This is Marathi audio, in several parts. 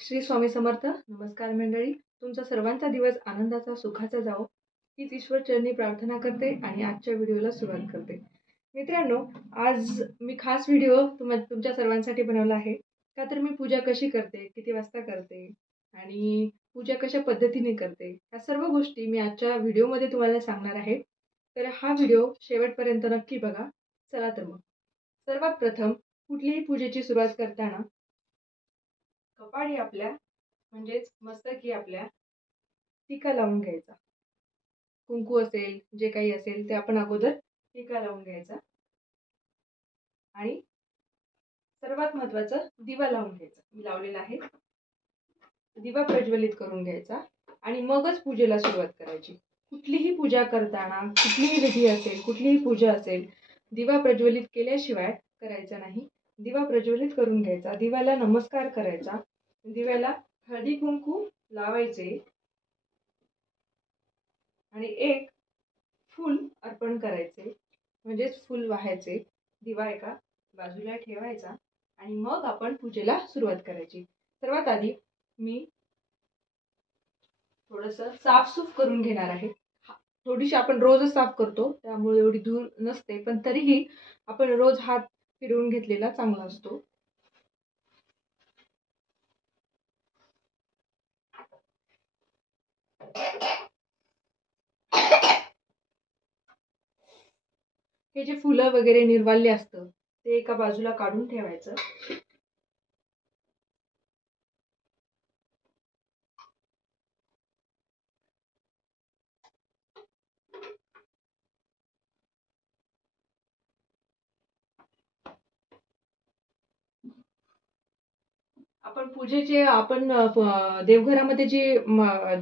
श्री स्वामी समर्थ. नमस्कार मंडळी. तुमचा सर्वांचा दिवस आनंदाचा सुखाचा जाओ हीच ईश्वर चरणी प्रार्थना करते आणि आजच्या व्हिडिओला सुरुवात करते. मित्रांनो, आज मी खास व्हिडिओ तुमच्या सर्वांसाठी बनवला आहे. का तर मी पूजा कशी करते, किती वाजता करते आणि पूजा कशा पद्धतीने करते, या सर्व गोष्टी मी आजच्या व्हिडिओमध्ये तुम्हाला सांगणार आहे. तर हा व्हिडिओ शेवटपर्यंत नक्की बघा. चला तर मग सर्वात प्रथम कुठलीही पूजेची सुरुवात करताना कपाळी आपल्या म्हणजेच मस्तकी आपल्या टीका लावून घ्यायचा. कुंकू असेल, जे काही असेल ते आपण अगोदर टीका लावून घ्यायचा आणि सर्वात महत्त्वाचं दिवा लावून घ्यायचा. मी लावलेला आहे. दिवा प्रज्वलित करून घ्यायचा आणि मगच पूजेला सुरुवात करायची. कुठलीही पूजा करताना, कुठलीही विधी असेल, कुठलीही पूजा असेल, दिवा प्रज्वलित केल्याशिवाय करायचा नाही. दिवा प्रज्वलित करून घ्यायचा, दिव्याला नमस्कार करायचा, दिव्याला हळदी कुंकू लावायचे आणि एक फूल अर्पण करायचे, म्हणजेच फूल वाहायचे. दिवा एका बाजूला ठेवायचा आणि मग आपण पूजेला सुरुवात करायची. सर्वात आधी मी थोडंसं साफसूफ करून घेणार आहे. थोडीशी आपण रोजच साफ करतो, त्यामुळे एवढी धूळ नसते, पण तरीही आपण रोज हात फिरवून घेतलेला चांगला असतो. हे जे फुलं वगैरे निर्वाल्य असतं ते एका बाजूला काढून ठेवायचं. आपण पूजेचे देवघरामध्ये जे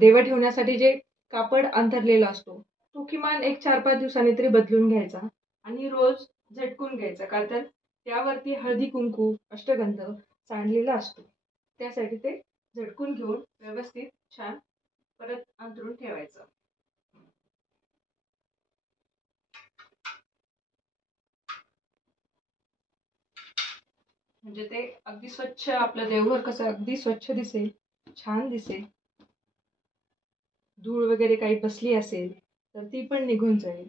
देव ठेवण्यासाठी जे कापड अंथरलेला असतो तो किमान एक 4-5 दिवसांनी तरी बदलून घ्यायचा आणि रोज झटकून घ्यायचा. का तर त्यावरती हळदी कुंकू अष्टगंध सांडलेला असतो. त्यासाठी ते झटकून घेऊन व्यवस्थित छान परत अंथरून ठेवायचं. म्हणजे ते अगदी स्वच्छ, आपलं देवघर कसं अगदी स्वच्छ दिसेल, छान दिसेल. धूळ वगैरे काही बसली असेल तर ती पण निघून जाईल.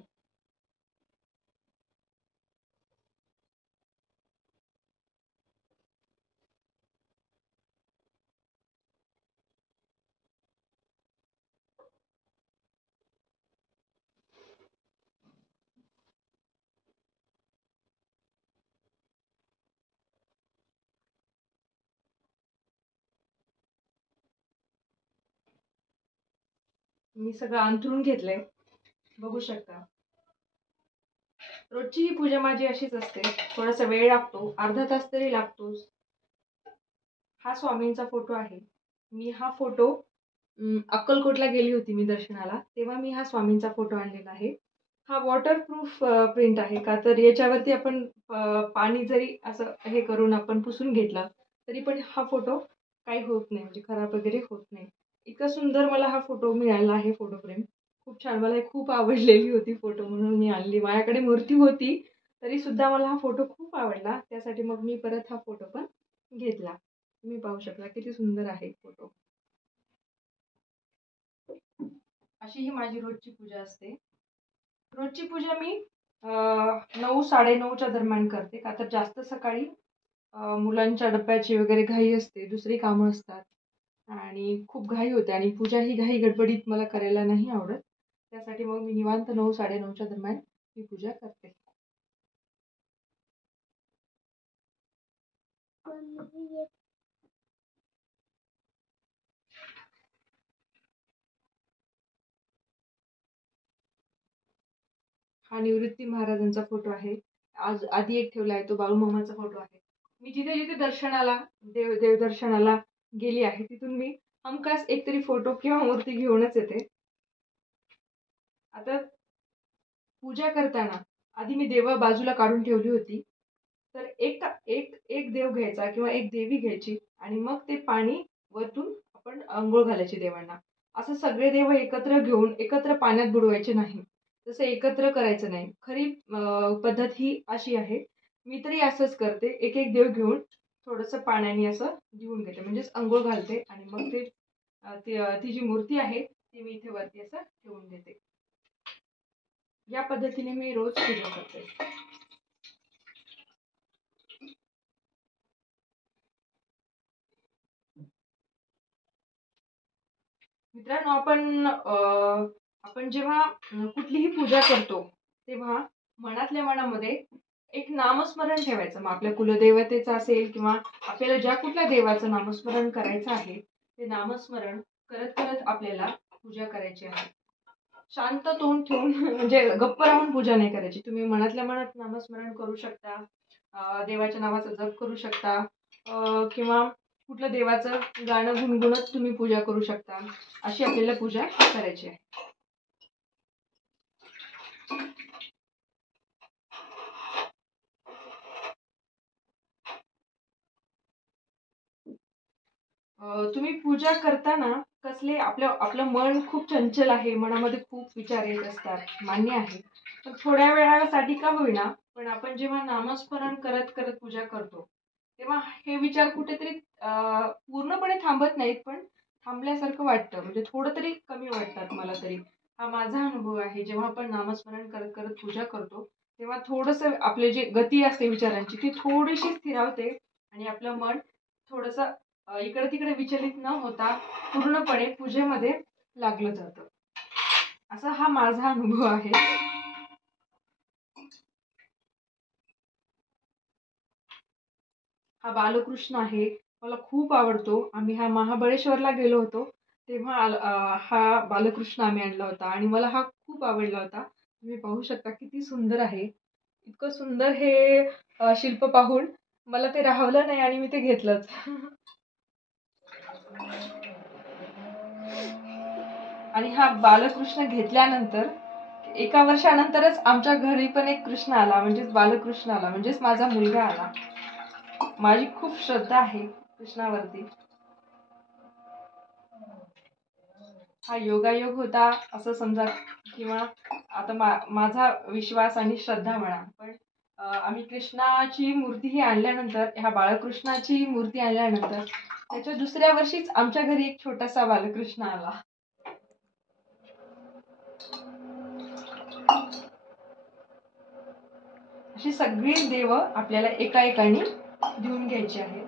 मी सगळं अंथरून घेतलंय, बघू शकता. रोजची ही पूजा माझी अशीच असते. थोडासा वेळ लागतो, अर्धा तास तरी लागतोच. हा स्वामींचा फोटो आहे. मी हा फोटो अक्कलकोटला गेली होती मी दर्शनाला, तेव्हा मी हा स्वामींचा फोटो आणलेला आहे. हा वॉटरप्रूफ प्रिंट आहे. का तर याच्यावरती आपण पाणी जरी असं हे करून आपण पुसून घेतला तरी पण हा फोटो काही होत नाही, म्हणजे खराब वगैरे होत नाही. इतका सुंदर मला हा फोटो मिळाला आहे. फोटो फ्रेम खूप छान, मला खूप आवडलेली होती फोटो, म्हणून मी आणली. माझ्याकडे मूर्ती होती तरी सुद्धा मला हा फोटो खूप आवडला, त्यासाठी मग मी परत हा फोटो पण घेतला. तुम्ही पाहू शकता किती सुंदर आहे फोटो. अशी ही माझी रोजची पूजा असते. रोजची पूजा मी 9-9:30च्या दरम्यान करते. का तर जास्त सकाळी मुलांच्या डब्याची वगैरे घाई असते, दुसरी कामं असतात आणि खूप घाई होते आणि पूजा ही घाई गडबडीत मला करायला नाही आवडत. त्यासाठी मग मी निवांत 9-9:30च्या दरम्यान ही पूजा करते. हा निवृत्ती महाराजांचा फोटो आहे. आज आधी एक ठेवला आहे, तो बाळूमामाचा फोटो आहे. मी जिथे जिथे दर्शनाला देवदर्शनाला गेली आहे तिथून मी हमखास एक तरी फोटो किंवा मूर्ती घेऊनच येते. आता पूजा करताना आधी मी देव बाजूला काढून ठेवली होती. तर एक एक एक देव घ्यायचा किंवा एक देवी घ्यायची आणि मग ते पाणी वरतून आपण अंघोळ घालायची देवांना. असं सगळे देव एकत्र घेऊन एकत्र पाण्यात बुडवायचे नाही. तसं एकत्र करायचं नाही. खरी पद्धत ही अशी आहे. मी तरी असंच करते. एक एक देव घेऊन थोडंसं पाण्याने असं धुवून घेते, म्हणजेच अंघोळ घालते आणि मग ती जी मूर्ती आहे ती मी इथे वरती असं ठेवून देते. या पद्धतीने मी रोज पूजा करते. मित्रांनो, आपण जेव्हा कुठलीही पूजा करतो तेव्हा मनातल्या मनामध्ये एक नामस्मरण ठेवायचं. मग आपल्या कुलदेवतेचं असेल किंवा आपल्याला ज्या कुठल्या देवाचं नामस्मरण करायचं आहे ते नामस्मरण करत करत आपल्याला पूजा करायची आहे. शांत तोंड ठेवून म्हणजे गप्प राहून पूजा नाही करायची. तुम्ही मनातल्या मनात नामस्मरण करू शकता, देवाच्या नावाचा जप करू शकता, किंवा कुठलं देवाचं गाणं गुणगुणत तुम्ही पूजा करू शकता. अशी आपल्याला पूजा करायची आहे. तुम्ही पूजा करताना आपलं मन खूप चंचल आहे, मनामध्ये खूप विचार येत असतात, मान्य आहे. तर थोड्या वेळासाठी का होईना, पण आपण जेव्हा नामस्मरण करत करत पूजा करतो तेव्हा हे विचार कुठेतरी पूर्णपणे थांबत नाहीत, पण थांबल्यासारखं वाटतं, म्हणजे थोडं तरी कमी वाटतात मला तरी. हा माझा अनुभव आहे. जेव्हा आपण नामस्मरण करत करत पूजा करतो तेव्हा थोडंसं आपले जे गती असते विचारांची ती थोडीशी स्थिरावते आणि आपलं मन थोडंसं इकडे तिकडे विचलित न होता पूर्णपणे पूजेमध्ये लागलं जातं. असा हा माझा अनुभव आहे. हा बालकृष्ण आहे, मला खूप आवडतो. आम्ही हा महाबळेश्वरला गेलो होतो तेव्हा हा बालकृष्ण आम्ही आणला होता आणि मला हा खूप आवडला होता. तुम्ही पाहू शकता किती सुंदर आहे. इतकं सुंदर हे शिल्प पाहून मला ते राहवलं नाही आणि मी ते घेतलंच. आणि हा बालकृष्ण घेतल्यानंतर एका वर्षानंतरच आमच्या घरी पण एक कृष्ण आला, म्हणजेच बालकृष्ण आला, म्हणजेच माझा मुलगा आला. माझी खूप श्रद्धा आहे कृष्णावरती. हा योगायोग होता असं समजा, किंवा आता माझा विश्वास आणि श्रद्धा म्हणा. पण आम्ही कृष्णाची मूर्ती ही आणल्यानंतर, ह्या बाळकृष्णाची मूर्ती आणल्यानंतर त्याच्या दुसऱ्या वर्षीच आमच्या घरी एक छोटासा बालकृष्ण आला. अशी सगळी देव आपल्याला एका एकाने देऊन घ्यायची आहे.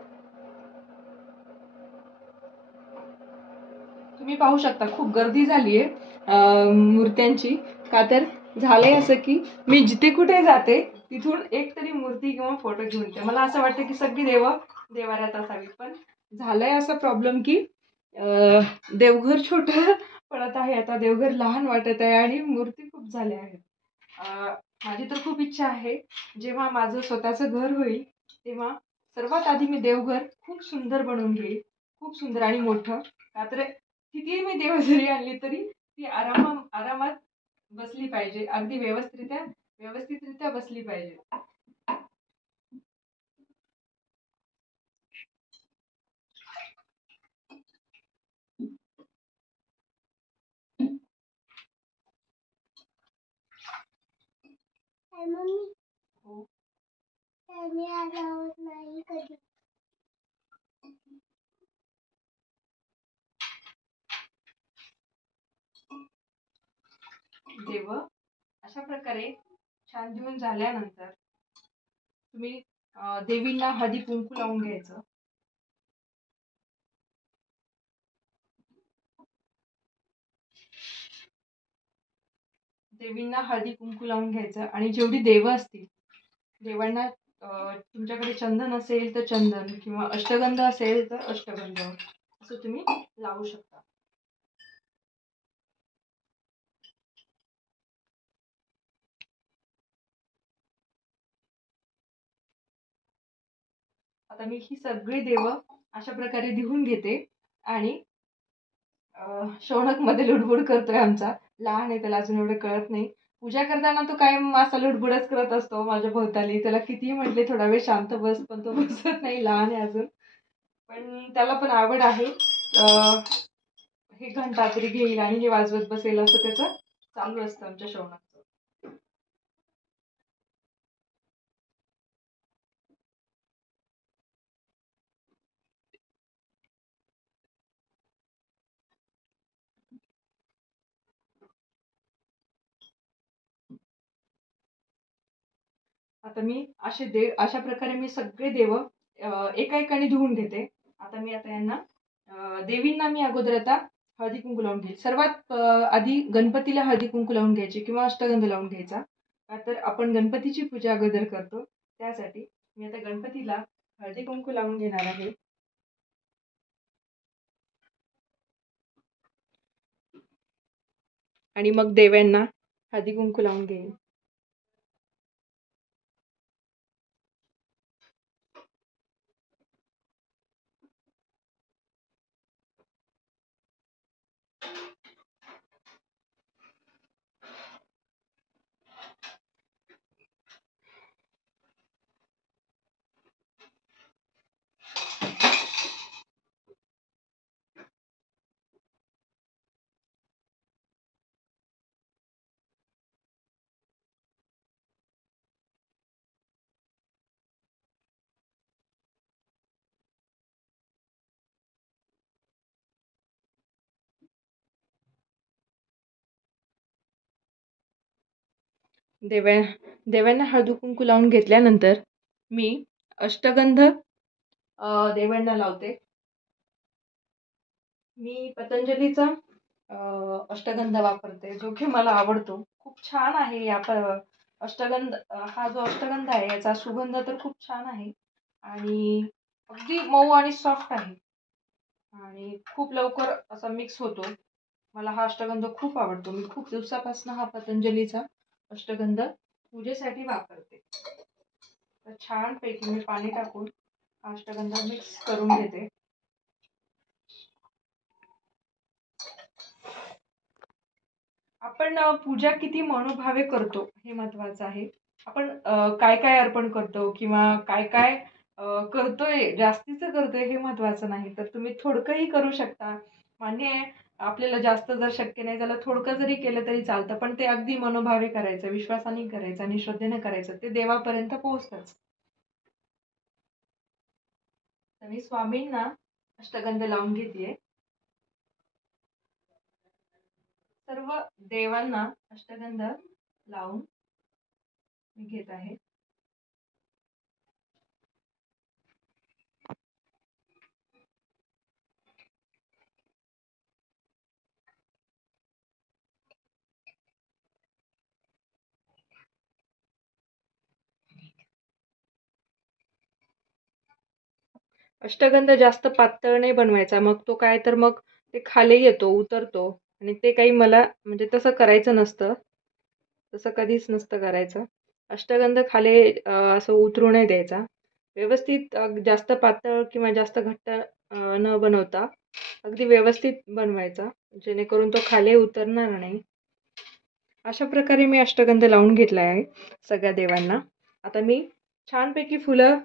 तुम्ही पाहू शकता खूप गर्दी झालीये मूर्त्यांची. का तर झालंय असं की मी जिथे कुठे जाते तिथून एक तरी मूर्ती किंवा फोटो घेऊन येते. मला असं वाटतं की सगळी देव देवाऱ्यात असावी, पण झालंय असा प्रॉब्लेम की देवघर छोटं पडत आहे, आता देवघर लहान वाटत आहे आणि मूर्ती खूप झाल्या आहेत. माझी तर खूप इच्छा आहे जेव्हा माझं स्वतःचं घर होईल तेव्हा सर्वात आधी मी देवघर खूप सुंदर बनवून घेईल, खूप सुंदर आणि मोठं. का तर कितीही मी देव जरी आणली तरी ती आरामात बसली पाहिजे, अगदी व्यवस्थितरित्या बसली पाहिजे. हो. देव अशा प्रकारे छान धुवून झाल्यानंतर तुम्ही देवींना हळदी कुंकू लावून घ्यायचं. देवींना हळदी कुंकू लावून घ्यायचं आणि जेवढी देव असतील देवांना तुमच्याकडे चंदन असेल तर चंदन, किंवा अष्टगंध असेल तर अष्टगंध असं तुम्ही लावू शकता. आता मी ही सगळी देव अशा प्रकारे धुवून घेते आणि शौनक मध्ये लुडबुड करतोय आमचा. लहान आहे, त्याला अजून एवढं कळत नाही. पूजा करताना तो कायम असा लुडबुडच करत असतो माझ्या भोवताली. त्याला कितीही म्हटले थोडा वेळ शांत बस, पण तो बसत नाही, लहान आहे अजून. पण त्याला पण आवड आहे. हे घंटा तरी घेईल आणि हे वाजवत बसेल असं त्याचं चालू असतं आमच्या शौनक. आता मी अशा प्रकारे मी सगळे देव एका एकाने धुवून घेते. आता यांना देवींना मी अगोदर आता हळदी कुंकू लावून घेईल. सर्वात आधी गणपतीला हळदी कुंकू लावून घ्यायची किंवा अष्टगंध लावून घ्यायचा. का तर आपण गणपतीची पूजा अगोदर करतो, त्यासाठी मी आता गणपतीला हळदी कुंकू लावून घेणार आहे. आणि मग देवांना हळदी कुंकू लावून घेईन. देवांना हळदी कुंकू लावून घेतल्यानंतर मी अष्टगंध देवांना लावते. मी पतंजलीचा अष्टगंध वापरते, जो की मला आवडतो. खूप छान आहे अष्टगंध. हा जो अष्टगंध आहे याचा सुगंध तर खूप छान आहे आणि अगदी मऊ आणि सॉफ्ट आहे आणि खूप लवकर असा मिक्स होतो. मला हा अष्टगंध खूप आवडतो. मी खूप दिवसापासून हा पतंजलीचा अष्टगंध पूजेसाठी वापरते. तर छानपैकी मी पाणी टाकून हा अष्टगंध मिक्स करून घेते. आपण पूजा किती मनोभावे करतो हे महत्वाचं आहे. आपण काय काय अर्पण करतो किंवा काय काय करतोय, जास्तीचं करतोय हे महत्वाचं नाही. तर तुम्ही थोडकंही करू शकता. मान्य आहे, आपल्याला जास्त जर शक्य नाही झालं, थोडकं जरी केलं तरी चालतं. पण ते अगदी मनोभावे करायचं, विश्वासाने करायचं आणि श्रद्धेने करायचं. ते देवापर्यंत पोहोचतंच. तर मी स्वामींना अष्टगंध लावून घेतेय. सर्व देवांना अष्टगंध लावून मी घेत आहे. अष्टगंध जास्त पातळ नाही बनवायचा. मग तो काय तर मग ते खाली येतो, उतरतो आणि ते काही मला म्हणजे तसं करायचं नसतं. तसं कधीच नसतं करायचं. अष्टगंध खाली असं उतरू नाही द्यायचा. व्यवस्थित जास्त पातळ किंवा जास्त घट्ट न बनवता अगदी व्यवस्थित बनवायचा, जेणेकरून तो खाली उतरणार नाही. अशा प्रकारे मी अष्टगंध लावून घेतला आहे सगळ्या देवांना. आता मी छानपैकी फुलं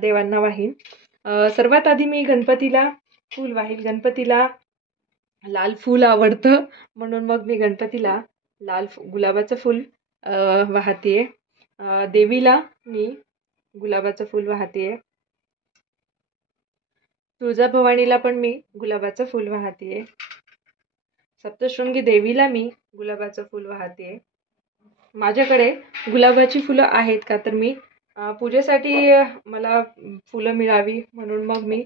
देवांना वाहीन. सर्वात आधी मी गणपतीला फूल वाहील. गणपतीला लाल फूल आवडतं, म्हणून मग मी गणपतीला गुलाबाचं फूल वाहतेय. देवीला मी गुलाबाचं फूल वाहतेय. तुळजाभवानीला पण मी गुलाबाचं फूल वाहतेय. सप्तशृंगी देवीला मी गुलाबाचं फूल वाहतेय. माझ्याकडे गुलाबाची फुलं आहेत का तर मी पूजेसाठी मला फुलं मिळावी म्हणून मग मी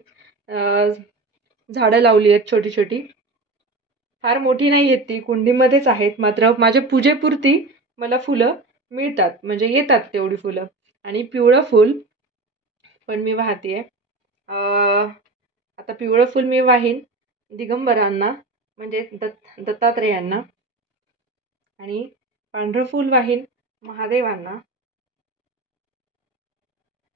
झाडं लावली आहेत छोटी छोटी. फार मोठी नाही आहेत ती, कुंडीमध्येच आहेत. मात्र माझ्या पूजेपुरती मला फुलं मिळतात, म्हणजे येतात तेवढी फुलं. आणि पिवळं फूल पण मी वाहतेय. आता पिवळं फूल मी वाहीन दिगंबरांना, म्हणजे दत्तात्रेयांना. आणि पांढरं फूल वाहीन महादेवांना,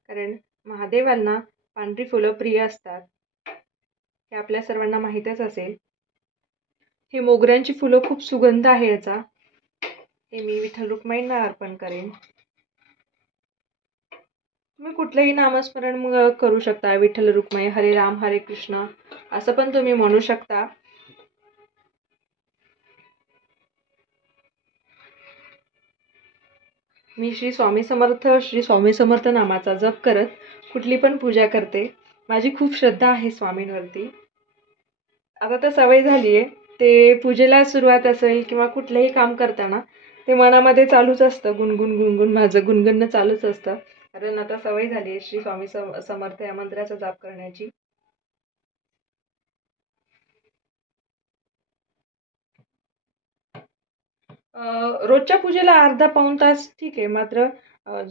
कारण महादेवांना पांढरी फुलं प्रिय असतात, हे आपल्या सर्वांना माहीतच असेल. हे मोगऱ्यांची फुलं खूप सुगंध आहे याचा, हे मी विठ्ठल रुक्माईंना अर्पण करेन. तुम्ही कुठलंही नामस्मरण करू शकता. विठ्ठल रुक्माई, हरे राम हरे कृष्ण असं पण तुम्ही म्हणू शकता. मी श्री स्वामी समर्थ नामाचा जप करत कुठली पण पूजा करते. माझी खूप श्रद्धा आहे स्वामींवरती. आता तर सवय झाली आहे. ते पूजेला सुरुवात असेल किंवा कुठलंही काम करताना ते मनामध्ये चालूच असतं, गुणगुण गुणगुण माझं गुणगुणणं चालूच असतं. कारण आता सवय झाली आहे श्री स्वामी समर्थ या मंत्राचा जाप करण्याची. रोजच्या पूजेला अर्धा पाऊण तास ठीक आहे. मात्र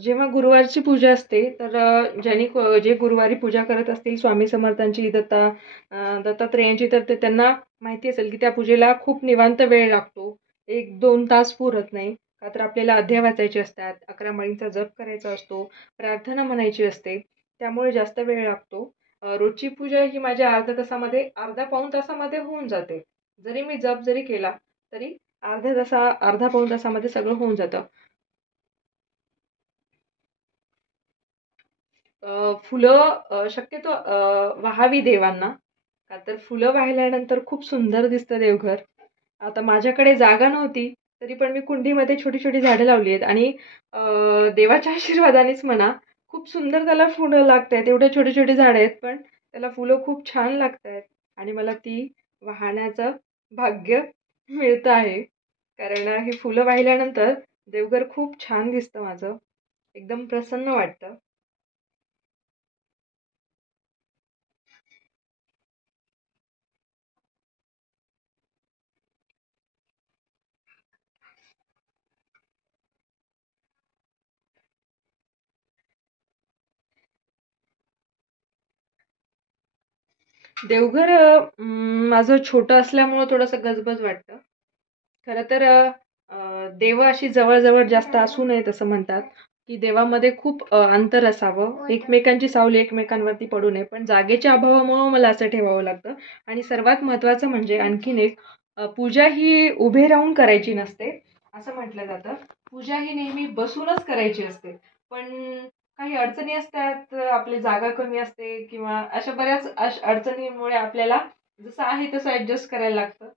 जेव्हा गुरुवारची पूजा असते तर जे गुरुवारी पूजा करत असतील स्वामी समर्थांची, दत्तात्रेयांची, तर त्यांना माहिती असेल की त्या पूजेला खूप निवांत वेळ लागतो. 1-2 तास पुरत नाही. का तर आपल्याला अध्याय वाचायचे असतात, 11 माळींचा जप करायचा असतो, प्रार्थना म्हणायची असते. त्यामुळे जास्त वेळ लागतो. रोजची पूजा ही माझ्या अर्धा पाऊण तासामध्ये होऊन जाते. जरी मी जप केला तरी अर्धा पाऊण तासामध्ये सगळं होऊन जातं. फुलं शक्यतो वाहावी देवांना. का तर फुलं वाहिल्यानंतर खूप सुंदर दिसतं देवघर. आता माझ्याकडे जागा नव्हती तरी पण मी कुंडीमध्ये छोटी छोटी झाडं लावली आहेत आणि देवाच्या आशीर्वादानेच म्हणा खूप सुंदर त्याला फुलं लागत आहेत. एवढे छोटे छोटे झाडं आहेत पण त्याला फुलं खूप छान लागत आहेत आणि मला ती वाहण्याचं भाग्य मिळतं आहे. कारण ही फुलं वाहिल्यानंतर देवघर खूप छान दिसतं माझं. एकदम प्रसन्न वाटतं. देवघर माझं छोटं असल्यामुळं थोडंसं गजबज वाटतं. खरं तर देव अशी जवळ-जवळ जास्त असू नयेत असं म्हणतात, की देवामध्ये खूप अंतर असावं. एकमेकांची सावली एकमेकांवरती पडू नये. पण जागेच्या अभावामुळं मला असं ठेवावं लागतं. आणि सर्वात महत्त्वाचं म्हणजे आणखीन एक, पूजा ही उभे राहून करायची नसते, असं म्हटलं जातं. पूजा ही नेहमी बसूनच करायची असते. पण काही अडचणी असतात, आपली जागा कमी असते किंवा अशा बऱ्याच अडचणींमुळे आपल्याला जसं आहे तसं ॲडजस्ट करायला लागतं.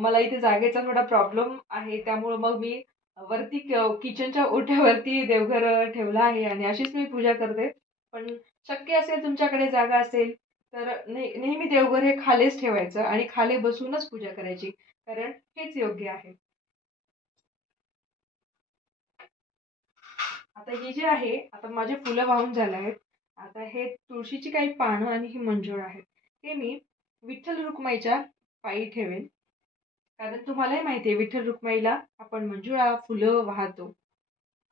मला इथे जागेचा थोडा प्रॉब्लेम आहे. त्यामुळं मग मी वरती किचनच्या ओट्यावरती देवघर ठेवलं आहे आणि अशीच मी पूजा करते. पण शक्य असेल तुमच्याकडे जागा असेल तर नेहमी देवघर हे खालीच ठेवायचं आणि खाली बसूनच पूजा करायची. कारण हेच योग्य आहे. आता ही जी आहे, आता माझे फुलं वाहून झाले आहेत. आता हे तुळशीची काही पानं आणि ही मंजूळ आहेत. ते मी विठ्ठल रुक्माईच्या पायी ठेवेन. कारण तुम्हालाही माहिती आहे विठ्ठल रुक्माईला आपण मंजुळा फुलं वाहतो.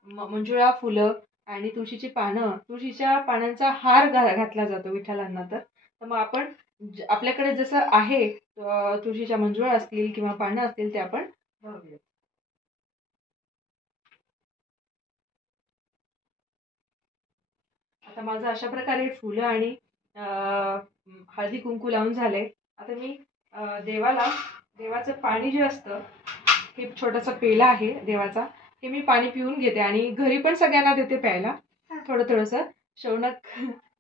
मंजुळा फुलं आणि तुळशीची पानं, तुळशीच्या पानांचा हार घातला जातो विठ्ठलांना. तर मग आपण आपल्याकडे जसं आहे तुळशीच्या मंजुळा असतील किंवा पानं असतील ते आपण वाहूया. आता माझं अशा प्रकारे फुलं आणि हळदी कुंकू लावून झाले. आता मी देवाचं पाणी जे असतं, हे छोटासा पेला आहे देवाचा, हे मी पाणी पिऊन घेते आणि घरी पण सगळ्यांना देते प्यायला. थोडं थोडंसं. शौनक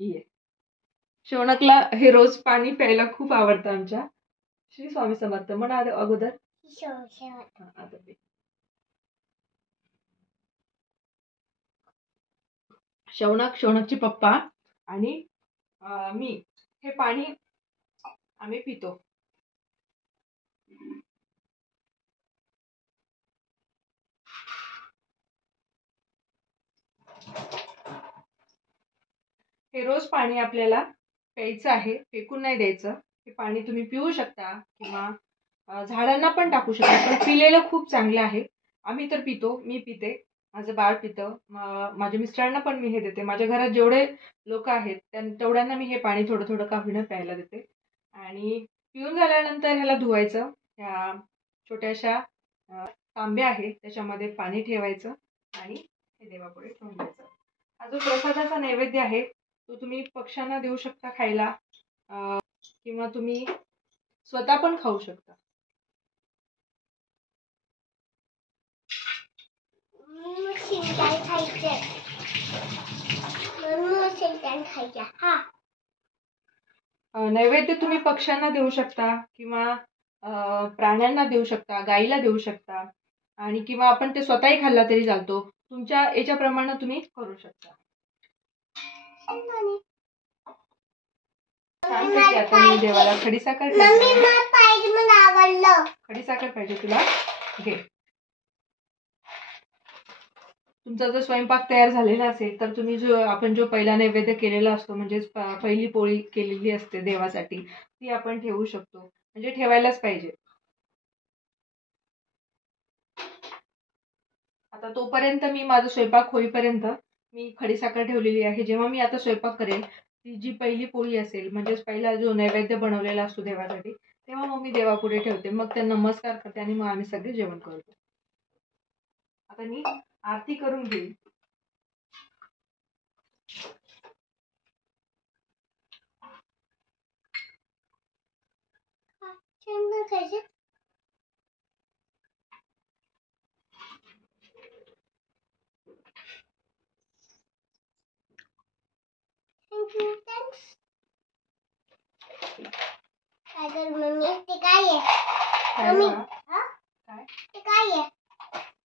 ये शौनकला हे रोज पाणी प्यायला खूप आवडतं आमच्या. श्री स्वामी समर्थ म्हणा अगोदर. आता शौनकची पप्पा आणि मी हे पाणी आम्ही पितो. हे रोज पाणी आपल्याला प्यायचं आहे, फेकून नाही द्यायचं. हे पाणी तुम्ही पिऊ शकता किंवा झाडांना पण टाकू शकता. पण पिलेलं खूप चांगलं आहे. आम्ही तर पितो, मी पिते, माझं बाळ पितं, माझ्या मिस्टरांना पण मी हे देते. माझ्या घरात जेवढे लोक आहेत तेवढ्यांना मी हे पाणी थोडं थोडं का होईना प्यायला देते. आणि पिऊन झाल्यानंतर ह्याला धुवायचं. ह्या छोट्याशा तांब्या आहेत त्याच्यामध्ये पाणी ठेवायचं आणि हे देवापुढे ठेवून द्यायचं. हा जो प्रसादाचा नैवेद्य आहे तो तुम्ही पक्ष्यांना देऊ शकता खायला, किंवा तुम्ही स्वतः पण खाऊ शकता. नैवेद्य तुम्ही पक्ष्यांना देऊ शकता किंवा प्राण्यांना देऊ शकता, गाईला देऊ शकता आणि किंवा आपण ते स्वतःही खाल्ला तरी चालतो. तुमच्या याच्याप्रमाणे तुम्ही करू शकता. छानपैकी आता मी देवाला खडीसाखर ठेवते. खडीसाखर पाहिजे तुला? घे. तुमचा जर स्वयंपाक तयार झालेला असेल तर तुम्ही आपण जो पहिला नैवेद्य केलेला असतो म्हणजेच पहिली पोळी केलेली असते देवासाठी ती आपण ठेवू शकतो, म्हणजे ठेवायलाच पाहिजे. आता तोपर्यंत मी माझा स्वयंपाक होईपर्यंत मी खडीसाखर ठेवलेली आहे. जेव्हा मी आता स्वयंपाक करेल ती जी पहिली पोळी असेल म्हणजेच पहिला जो नैवेद्य बनवलेला असतो देवासाठी तेव्हा मग मी देवापुढे ठेवते. मग त्यांना नमस्कार करते आणि मग आम्ही सगळे जेवण करतो. आता मी आरती करून घेईल. काय कर मम्मी ते काय आहे मम्मी काय ते काय आहे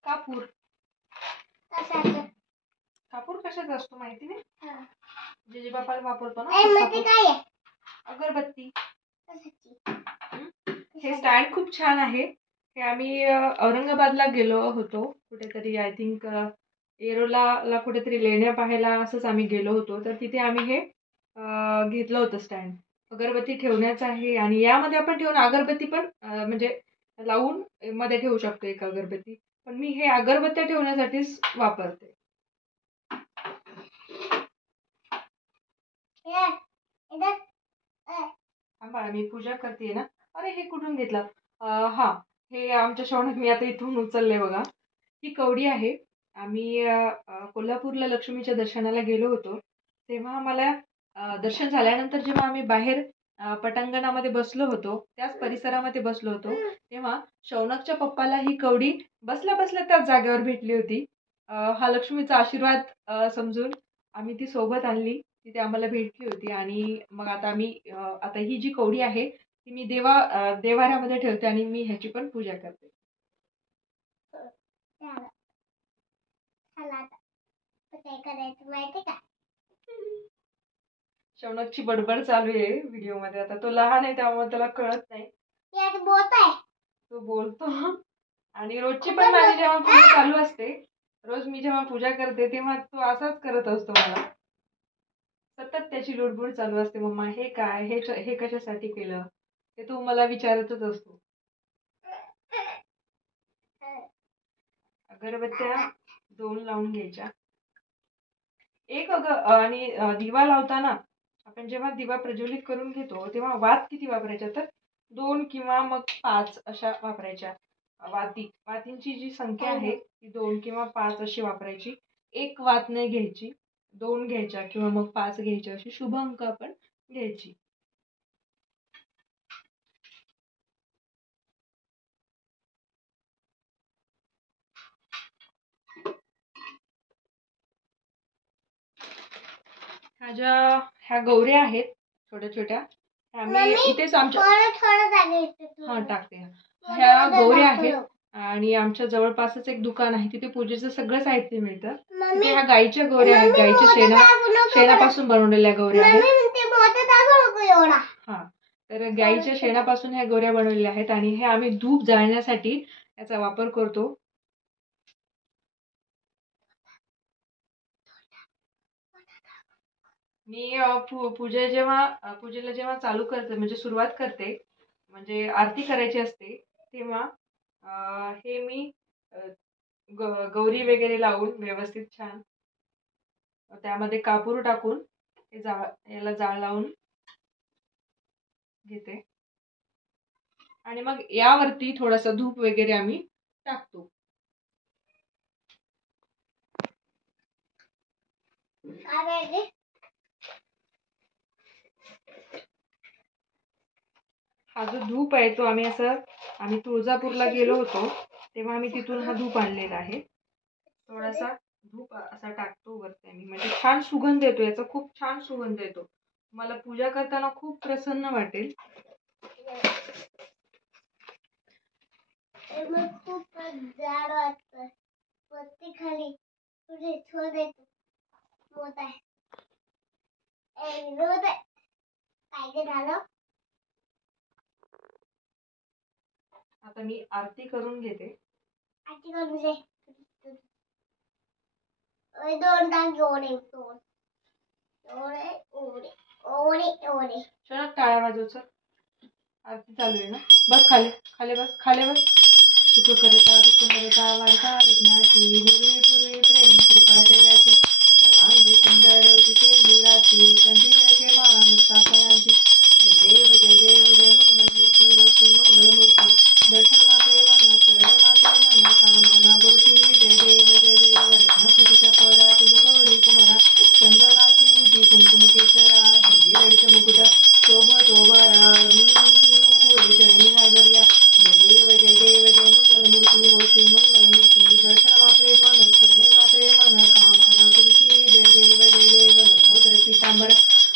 कापूर. कशाचं कापूर कशाचा असतो माहिती नाही? जे बापाला वापरतो ना मग ते कापूर. काय आहे अगरबत्ती. कशाची हे स्टँड खूप छान आहे. हे आम्ही औरंगाबादला गेलो होतो कुठेतरी, आय थिंक एरोला कुठेतरी लेण्या पाहायला असंच आम्ही गेलो होतो. तर तिथे आम्ही हे घेतलं होतं स्टँड. अगरबत्ती ठेवण्याचं आहे आणि यामध्ये आपण ठेवून अगरबत्ती पण म्हणजे लावून मध्ये ठेवू शकतो एक अगरबत्ती. पण मी हे अगरबत्त्या ठेवण्यासाठीच वापरते. बाळा मी पूजा करते ना. अरे हे कुठून घेतलं? हा, हे आमच्या श्रावणात मी आता इथून उचललंय बघा. ही कवडी आहे. आम्ही कोल्हापूरला लक्ष्मीच्या दर्शनाला गेलो होतो तेव्हा आम्हाला दर्शन झाल्यानंतर जेव्हा आम्ही बाहेर पटांगणामध्ये बसलो होतो त्याच परिसरामध्ये बसलो होतो तेव्हा शौनकच्या पप्पाला ही कवडी बसल्या बसल्या त्याच जागेवर भेटली होती. हा लक्ष्मीचा आशीर्वाद समजून आम्ही ती सोबत आणली. तिथे आम्हाला भेटली होती आणि मग आता ही जी कवडी आहे ती मी देवाऱ्यामध्ये ठेवते आणि मी ह्याची पण पूजा करते. काय करायचं माहिती का? शौनकची बडबड चालू आहे व्हिडिओ मध्ये. आता तो लहान आहे त्यामुळे त्याला कळत नाही. यात बोट आहे. तो बोलतो. आणि रोजची पण माझी जेव्हा पूजा चालू असते, रोज मी जेव्हा पूजा करते तेव्हा तो असाच करत असतो. मला सतत त्याची लुडबुड चालू असते. मम्मा हे काय, हे कशासाठी केलं, ते तू मला विचारतच असतो. अगरबत्त्या 2 लावून घ्यायच्या. आणि दिवा लावताना आपण जेव्हा दिवा प्रज्वलित करून घेतो तेव्हा वात किती वापरायच्या? तर 2 किंवा मग 5 अशा वापरायच्या. वातींची जी संख्या आहे ती 2 किंवा 5 अशी वापरायची. एक वात नाही घ्यायची, 2 घ्यायच्या किंवा मग 5 घ्यायच्या, अशी शुभ अंक आपण घ्यायची. ह्या गौऱ्या आहेत छोट्या छोट्या. आम्ही इथेच आमच्या हा टाकते. ह्या गौऱ्या आहेत आणि आमच्या जवळपासच एक दुकान आहे तिथे पूजेचं सगळं साहित्य मिळतं. तिथे ह्या गाईच्या गौऱ्या आहेत. गाईच्या शेणापासून बनवलेल्या गौऱ्या आहेत. हा, तर गाईच्या शेणापासून ह्या गौऱ्या बनवलेल्या आहेत आणि हे आम्ही धूप जाळण्यासाठी याचा वापर करतो. मी पूजेला जेव्हा चालू करते म्हणजे सुरुवात करते म्हणजे आरती करायची असते तेव्हा हे मी गौरी वगैरे लावून व्यवस्थित छान त्यामध्ये कापूर टाकून याला जाळ लावून घेते आणि मग यावरती थोडासा धूप वगैरे आम्ही टाकतो. हा जो धूप आहे तो आम्ही तुळजापूरला गेलो होतो तेव्हा आम्ही तिथून हा धूप आणलेला आहे. थोडासा धूप असा टाकतो वरती आम्ही, म्हणजे छान सुगंध येतो. याचा खूप छान सुगंध येतो. मला पूजा करताना खूप प्रसन्न वाटेल. खूप जाड वाटतं. वरती खाली तुझे छोटे मोठ आहे. काय झालं? आता मी आरती करून घेते. आरती करून घे. दोन टाके ओढे दोन ओढे ओढे ओढे ओढे चला टाळ्या वाजवचं. आरती चालू आहे ना. बस खाली खाली बस खाली बस. सुख करता वार्ता विघ्नाची गुरुवे पूर्वे प्रेम कृपा जयाची सर्वांगी सुंदर पितेंदुराची कंठी जय मा मुक्ता फळांची जय देव जय मंगलमूर्ती हो श्री मंगलमूर्ती दर्शन मात्रे मन शरण मात्रे मन कामना बोलती जय देव रत्न खचित परा तुझ गौरी कुमरा चंदनाची उदी कुंकुम केसरा हिरवी ललित मुकुट शोभतो बरा नुपुरे चरणी नागरिया जय देव जय मंगलमूर्ती हो श्री मंगलमूर्ती दर्शन मात्रे मन शरणे मात्रे मन कामना पुरुषी जय देव लंबोदर पीतांबर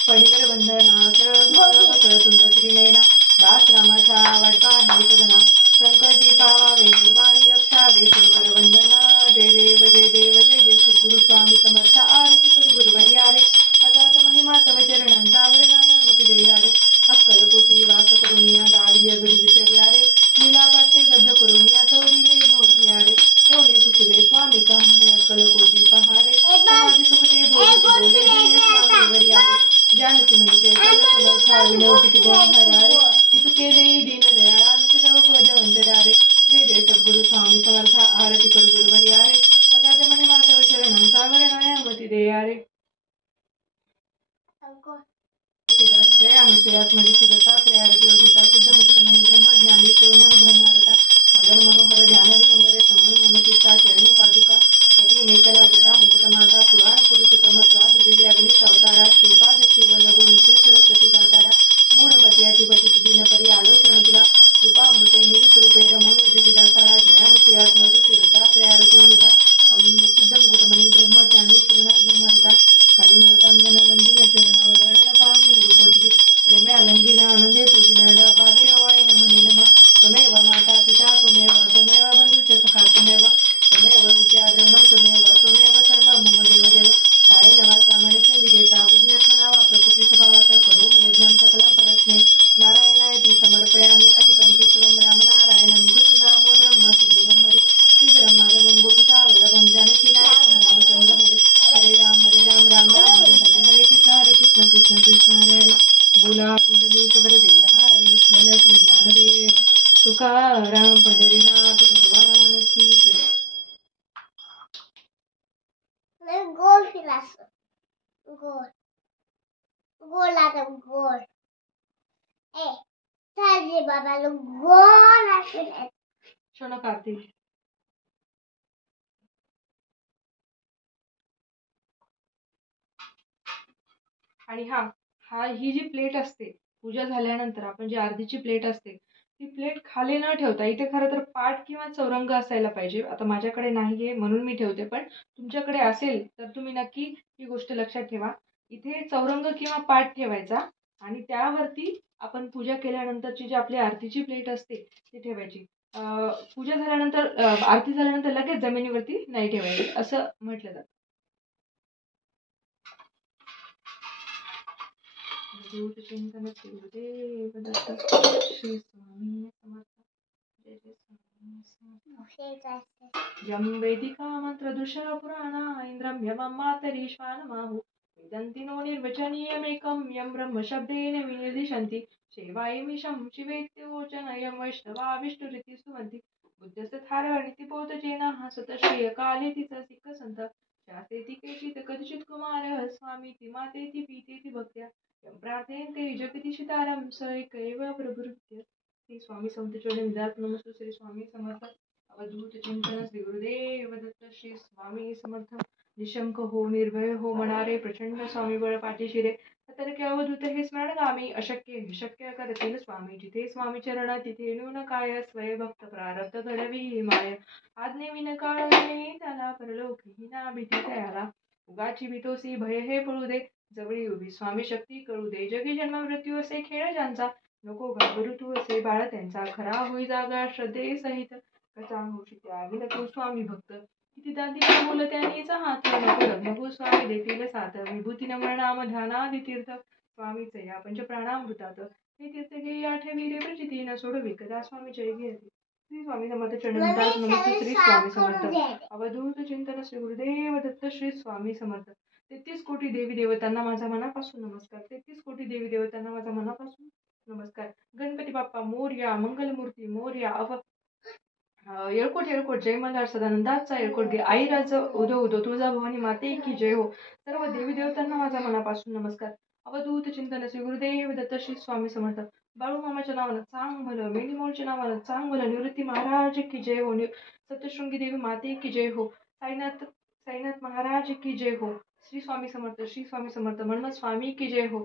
फणीवर बंधना सरळ सुंदर श्रीनयना दास रामाचा वाटपा आहे सदना संकटी पावावे निर्वाणी रक्षावे सुरवर वंदना जय देव जय सद्गुरु स्वामी समर्थ आरती करी गुरुवरी आरे अगाध महिमा तव चरणांचा आवरणाया मती जय आरे अक्कलकोटी वास करुनिया दाविली अगडी विचार्यारे लीला पाशे बद्ध करुनिया चौरीले भोगयारे एवढे कुशले स्वामी का हे अक्कलकोटी पहारे माझे सुखते भोग बोले स्वामी आरे जानकी म्हणते समर्था विनवती बोहारे ती तुके देई दीन दयाळा नित्य सर्व पद वंदरारे जय सद्गुरु स्वामी समर्थ आरती करू गुरुवरी आरे अगाध महिमा तव चरणांचा आवरणाया मती जय आरे जय अनुसयात्मजे सिद्धतात्रय आरती योगिता सिद्ध मुकुटमणि ब्रह्मज्ञानी पूर्ण ब्रह्मारता मदन मनोहर ध्यान दिगंबर समूह ममचित्ता चरणी पादुका कटी मेकला जटा मुकुटमाता पुराण पुरुषोत्तम स्वाधरिले अग्नित अवतारा श्रीपाद शिवलगो नृसिंह सरस्वती दातारा मूढमती पतित दीनपरी आलोचन तुला कृपामृते निर्कृपे रमण विदासारा जयानुसयात्मजे सिद्धतात्रय आरती योगिता सिद्ध मुकुटमणि ब्रह्मज्ञानी पूर्ण ब्रह्मारता कलिंगतांगन वंदिन चरण पाणी प्रेमे अलंगिन आनंदे पूजिन बाबे वाय नमने नम त्वमेव माता पिता त्वमेव बंधुश्च सखा त्वमेव विद्या द्रवणं त्वमेव सर्व मम देव काय नवाचा मनुष्य विजेता बुद्ध्यात्मना वा प्रकृती स्वभावात करो यज्ञं सकलं परस्मै नारायणाय ती समर्पयामि अच्युतं केशवं रामनारायणं कृष्णं दामोदरं वासुदेवं हरे श्रीधरं माधवं गोपिका वल्लभं जानकी नायकं रामचंद्र हरे राम राम हरे हरे कृष्ण कृष्ण हरे हरे बोला कुंडलिक वरदे हरे विठ्ठल श्री ज्ञानदेव तुकाराम पंढरीनाथ भगवान की जय. गोल फिरास गोल गोल आता गोल साजे बाबा गोल फिरायचं क्षण कार्तिक आणि ही जी प्लेट असते पूजा झाल्यानंतर आपण जी अर्धीची प्लेट असते ती प्लेट खाली न ठेवता इथे खरं तर पाट किंवा चौरंग असायला पाहिजे. आता माझ्याकडे नाहीये म्हणून मी ठेवते, पण तुमच्याकडे असेल तर तुम्ही नक्की ही गोष्ट लक्षात ठेवा. इथे चौरंग किंवा पाट ठेवायचा आणि त्यावरती आपण पूजा केल्यानंतरची जी आपली आरतीची प्लेट असते ती ठेवायची. पूजा झाल्यानंतर आरती झाल्यानंतर लगेच जमिनीवरती नाही ठेवायची असं म्हटलं जातं. चिंतन गुरुदेव दत्त श्री स्वामी समर्थ यम वेदिका मंत्रदुषा पुराणा इंद्रम यमं मातरीश्वानमाहु विदन्ति नो निर्वचनीयमेकं यं ब्रह्मशब्देन विनिर्दिशन्ति सेवायमिषं शिवेत्योचन यं वैष्णवा विष्णुरिति स्तुवन्ति बुद्धस्तथारणितिबोधजेनः सतश्रियकालेति च सिक्खसन्त शास्त्रेति केचित् कदाचित् कुमारः स्वामीति मातेति पीतेति भक्त्या प्रार्थयन्ते जगति शितारं स एक एव प्रभुर्भृत्य. श्री स्वामी समर्थ चरणी विदार्थ नमस्ते. श्री स्वामी समर्थ अवधूत चिंतन श्री गुरुदेव दत्त. श्री स्वामी समर्थ. निशंक हो निर्भय हो मनारे प्रचंड स्वामी बळ पाठीशी रे सतर्क अवधूत हे स्मरणगामी अशक्य शक्य करतील स्वामी जिथे स्वामी चरण तिथे न्यून काय स्वय भक्त प्रारब्ध घडवी माय आज्ञे विन काळ त्याला परलोकी ना भीती तयाला उगाची भीतोसी भय हे पळू दे जवळी उभी स्वामी शक्ती कळू दे जगी जन्म मृत्यू असे खेळ ज्यांचा नको घाबरू तू असे बाळ त्यांचा खरा होई जागा श्रद्धे सहित कसा होशी त्यागी तू स्वामी भक्त किती दादी बोल त्यांनीचा हात नको नको स्वामी देतील साथ विभूती नमनाम ध्यानादि तीर्थ स्वामीच या पंच प्राणामृतात हे तीर्थ घे आठवी रे प्रचिती न सोडवी कदा स्वामी जय घे श्री स्वामी समर्थ चरण मम्मी दास नमस्ते सगळे श्री साफ स्वामी करून समर्थ दे. अवधूत चिंतन श्री गुरुदेव दत्त श्री स्वामी समर्थ 33 कोटी देवी देवतांना माझा मनापासून नमस्कार 33 कोटी देवी देवतांना माझा मनापासून नमस्कार गणपती बाप्पा मोरया मंगलमूर्ती मोरया येळकोट येळकोट जय मल्हार सदानंदाचा येळकोट घे आई राज उदो उदो तुळजाभवानी माते की जय हो सर्व देवी देवतांना माझा मनापासून नमस्कार अवधूत चिंतन श्री गुरुदेव दत्त श्री स्वामी समर्थ बाळू मामाच्या नावानं चांग भलं मेंढी मोळच्या नावानं चांग भलं निवृत्ती महाराज की जय हो सप्तशृंगी देवी माते की जय हो साईनाथ महाराज की जय हो श्री स्वामी समर्थ मन्मथ स्वामी की जय हो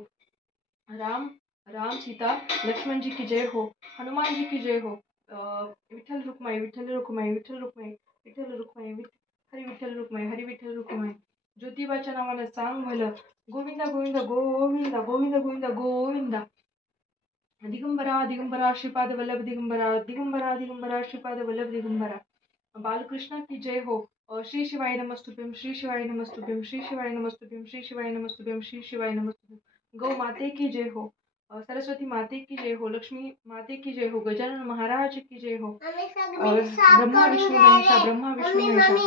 राम राम सीता लक्ष्मण जी की जय हो हनुमान जी की जय हो विठ्ठल रुक्माई विठ्ठल रुक्माई विठ्ठल रुक्माई विठ्ठल रुक्माई हरी विठ्ठल रुक्माई हरी विठ्ठल रुक्माई ज्योतिबाच्या नावानं चांग भलं गोविंदा गोविंदा गोविंदा गोविंदा गोविंदा गोविंदा दिगंबरा दिगंबरा श्रीपाद वल्लभ दिगंबरा दिगंबरा दिगंबरा श्रीपाद वल्लभ दिगंबरा बालकृष्ण की जय हो श्री शिवाय नमस्तुभ्यम श्री शिवाय नमस्तुभ्यम श्री शिवाय नमस्तुभ्यम श्री शिवाय नमस्तुभ्यम श्री शिवाय नमस्तुभ्यम गौ माते की जय हो सरस्वती माते की जय हो लक्ष्मी माते की जय हो गजानन महाराज की जय हो मम्मी सगळे साफ ब्रह्मा करून विष्णू दे. महेशा ब्रह्मा विष्णू मम्मी महेशा मम्मी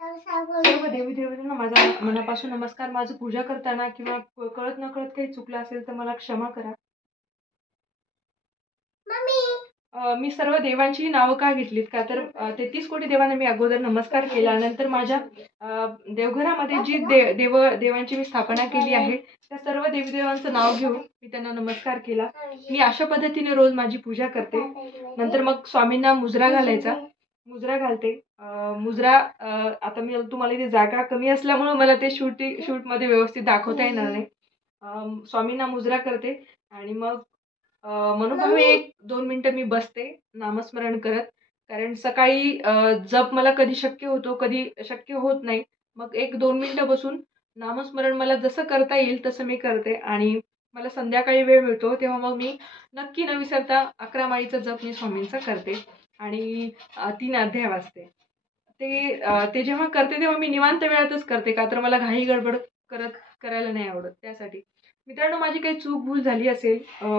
सगळे साफ करून सर्व दे. देवी देवतांना माझा मनापासून नमस्कार माझं पूजा करताना किंवा कळत न कळत काही चुकलं असेल तर मला क्षमा करा मम्मी मी सर्व देवांची नावं का घेतलीत का तर 33 कोटी देवांना मी अगोदर नमस्कार केला नंतर माझ्या देवघरामध्ये जी देवांची मी स्थापना केली आहे त्या सर्व देवीदेवांचं नाव घेऊन मी त्यांना नमस्कार केला मी अशा पद्धतीने रोज माझी पूजा करते नंतर मग स्वामींना मुजरा घालायचा मुजरा घालते मुजरा आता मी तुम्हाला इथे जागा कमी असल्यामुळे मला ते शूटमध्ये व्यवस्थित दाखवता येणार नाही स्वामींना मुजरा करते आणि मग मनोभावे 1-2 मिनिटं मी बसते नामस्मरण करत कारण सकाळी जप मला कधी शक्य होतो कधी शक्य होत नाही मग 1-2 मिनिटं बसून नामस्मरण मला जसं करता येईल तसं मी करते आणि मला संध्याकाळी वेळ मिळतो तेव्हा मग मी नक्की न विसरता 11 माळीचा जप मी स्वामींचा करते आणि 3 अध्याय वाचते ते जेव्हा करते तेव्हा मी निवांत वेळातच करते का तर मला घाई गडबड करायला नाही आवडत त्यासाठी मित्रांनो माझी काही चूक भूल झाली असेल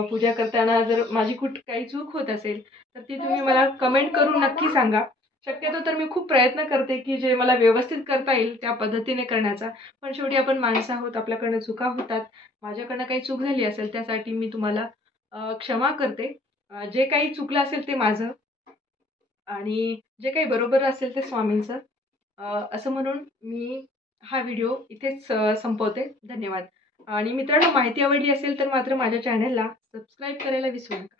पूजा करताना जर माझी काही चूक होत असेल तर ती तुम्ही मला कमेंट करून नक्की सांगा शक्यतो तर मी खूप प्रयत्न करते की जे मला व्यवस्थित करता येईल त्या पद्धतीने करण्याचा पण शेवटी आपण माणसं आहोत आपल्याकडनं चुका होतात माझ्याकडनं काही चूक झाली असेल त्यासाठी मी तुम्हाला क्षमा करते जे काही चुकलं असेल ते माझं आणि जे काही बरोबर असेल ते स्वामींचं असं म्हणून मी हा व्हिडिओ इथेच संपवते धन्यवाद आणि मित्रांनो माहिती आवडली असेल तर मात्र माझ्या चॅनलला सबस्क्राईब करायला विसरू नका